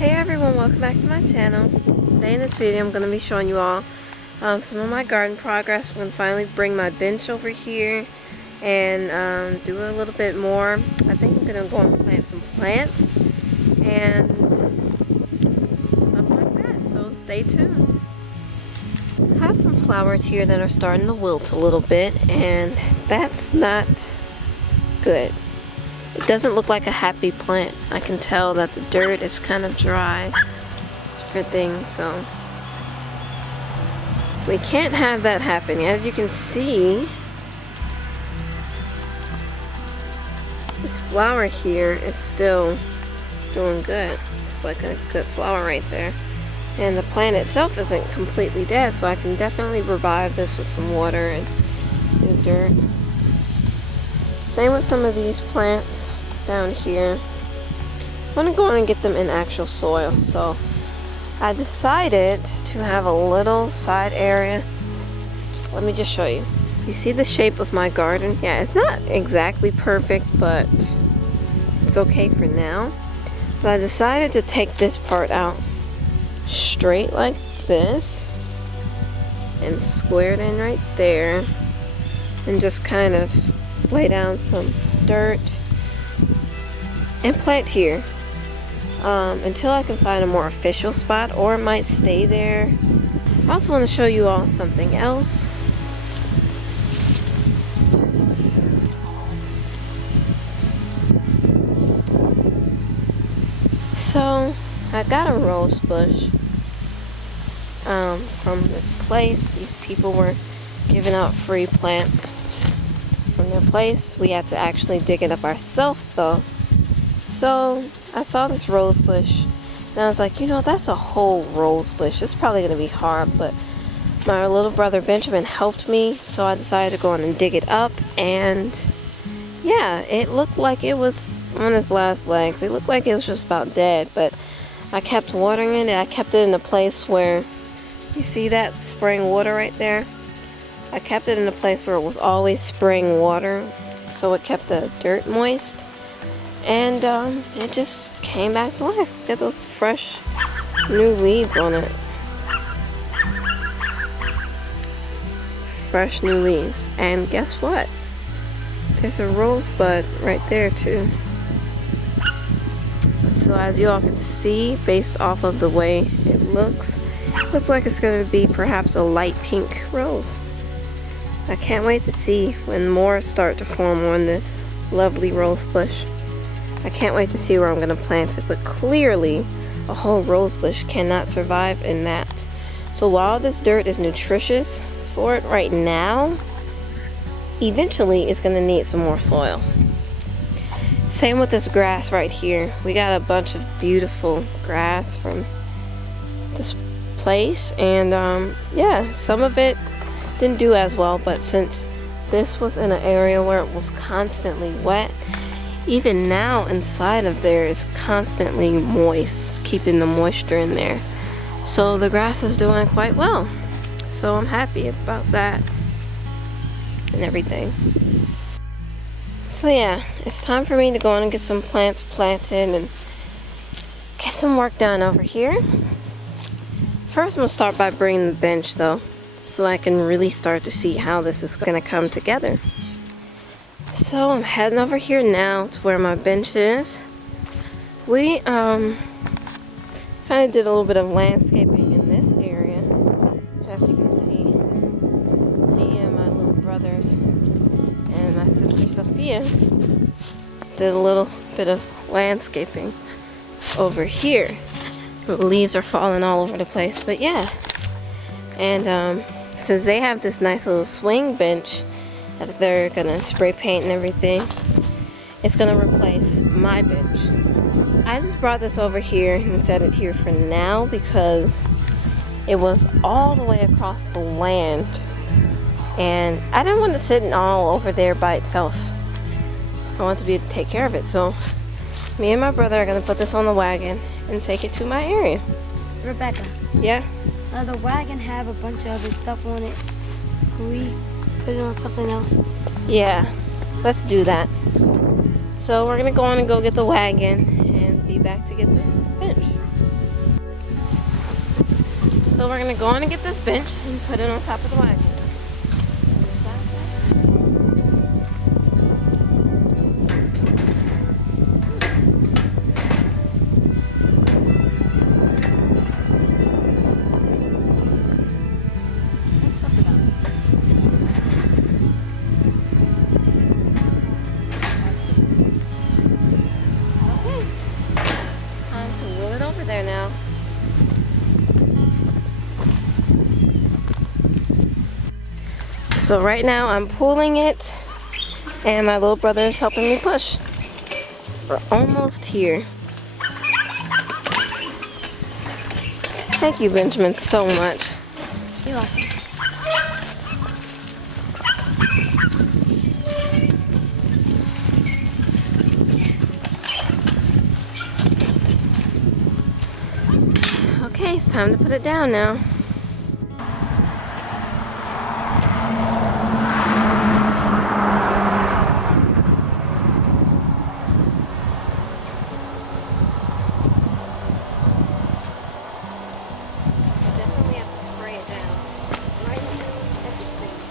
Hey everyone, welcome back to my channel. Today in this video I'm going to be showing you all some of my garden progress. We're going to finally bring my bench over here and do a little bit more. I think I'm going to go and plant some plants and stuff like that, so stay tuned. I have some flowers here that are starting to wilt a little bit, and that's not good. It doesn't look like a happy plant. I can tell that the dirt is kind of dry, different things, so we can't have that happen. As you can see, this flower here is still doing good. It's like a good flower right there. And the plant itself isn't completely dead, so I can definitely revive this with some water and new dirt. Same with some of these plants down here. I'm going to go on and get them in actual soil. So I decided to have a little side area. Let me just show you. You see the shape of my garden? Yeah, it's not exactly perfect, but it's okay for now. But I decided to take this part out straight like this and square it in right there and just kind of lay down some dirt and plant here until I can find a more official spot, or it might stay there. I also want to show you all something else. So I got a rose bush from this place. These people were giving out free plants from their place. We had to actually dig it up ourselves though. So I saw this rose bush and I was like, you know, that's a whole rose bush. It's probably going to be hard, but my little brother Benjamin helped me, so I decided to go on and dig it up, and yeah, it looked like it was on its last legs. It looked like it was just about dead, but I kept watering it. I kept it in a place where, you see that spraying water right there? I kept it in a place where it was always spraying water, so it kept the dirt moist. And it just came back to life. Got those fresh new leaves on it. Fresh new leaves. And guess what? There's a rosebud right there too. So as you all can see, based off of the way it looks like it's going to be perhaps a light pink rose. I can't wait to see when more start to form on this lovely rose bush. I can't wait to see where I'm going to plant it, but clearly a whole rose bush cannot survive in that. So while this dirt is nutritious for it right now, eventually it's going to need some more soil. Same with this grass right here. We got a bunch of beautiful grass from this place, and yeah, some of it didn't do as well, but since this was in an area where it was constantly wet, even now inside of there is constantly moist. It's keeping the moisture in there, so the grass is doing quite well, so I'm happy about that and everything. So yeah, it's time for me to go on and get some plants planted and get some work done over here. First, I'm going to start by bringing the bench though, so I can really start to see how this is going to come together. So I'm heading over here now to where my bench is. We kind of did a little bit of landscaping in this area. As you can see, me and my little brothers and my sister Sophia did a little bit of landscaping over here. The leaves are falling all over the place, but yeah. And since they have this nice little swing bench that they're gonna spray paint and everything, it's gonna replace my bench. I just brought this over here and set it here for now because it was all the way across the land and I didn't want it sitting all over there by itself. I want to be able to take care of it, so me and my brother are gonna put this on the wagon and take it to my area. Rebecca. Yeah? The wagon have a bunch of other stuff on it. Can we put it on something else? Yeah, let's do that. So we're gonna go on and go get the wagon and be back to get this bench. So we're gonna go on and get this bench and put it on top of the wagon. There now. So right now I'm pulling it and my little brother is helping me push. We're almost here. Thank you, Benjamin, so much. You're welcome. Okay, it's time to put it down now. Definitely have to spray it down. Right here on the stepping stones.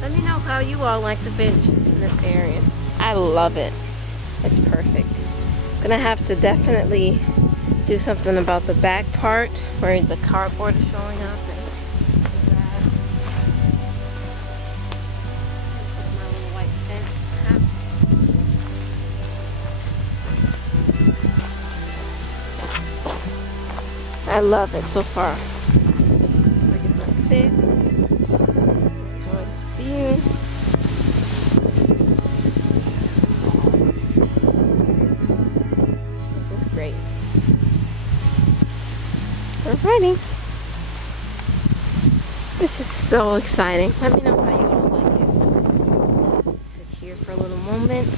Let me know how you all like the bench in this area. I love it. It's perfect. Gonna have to definitely do something about the back part where the cardboard is showing up. And my little white fence, perhaps. I love it so far. So I get to sit. This is great. We're ready. This is so exciting. Let me know how you all like it. Sit here for a little moment.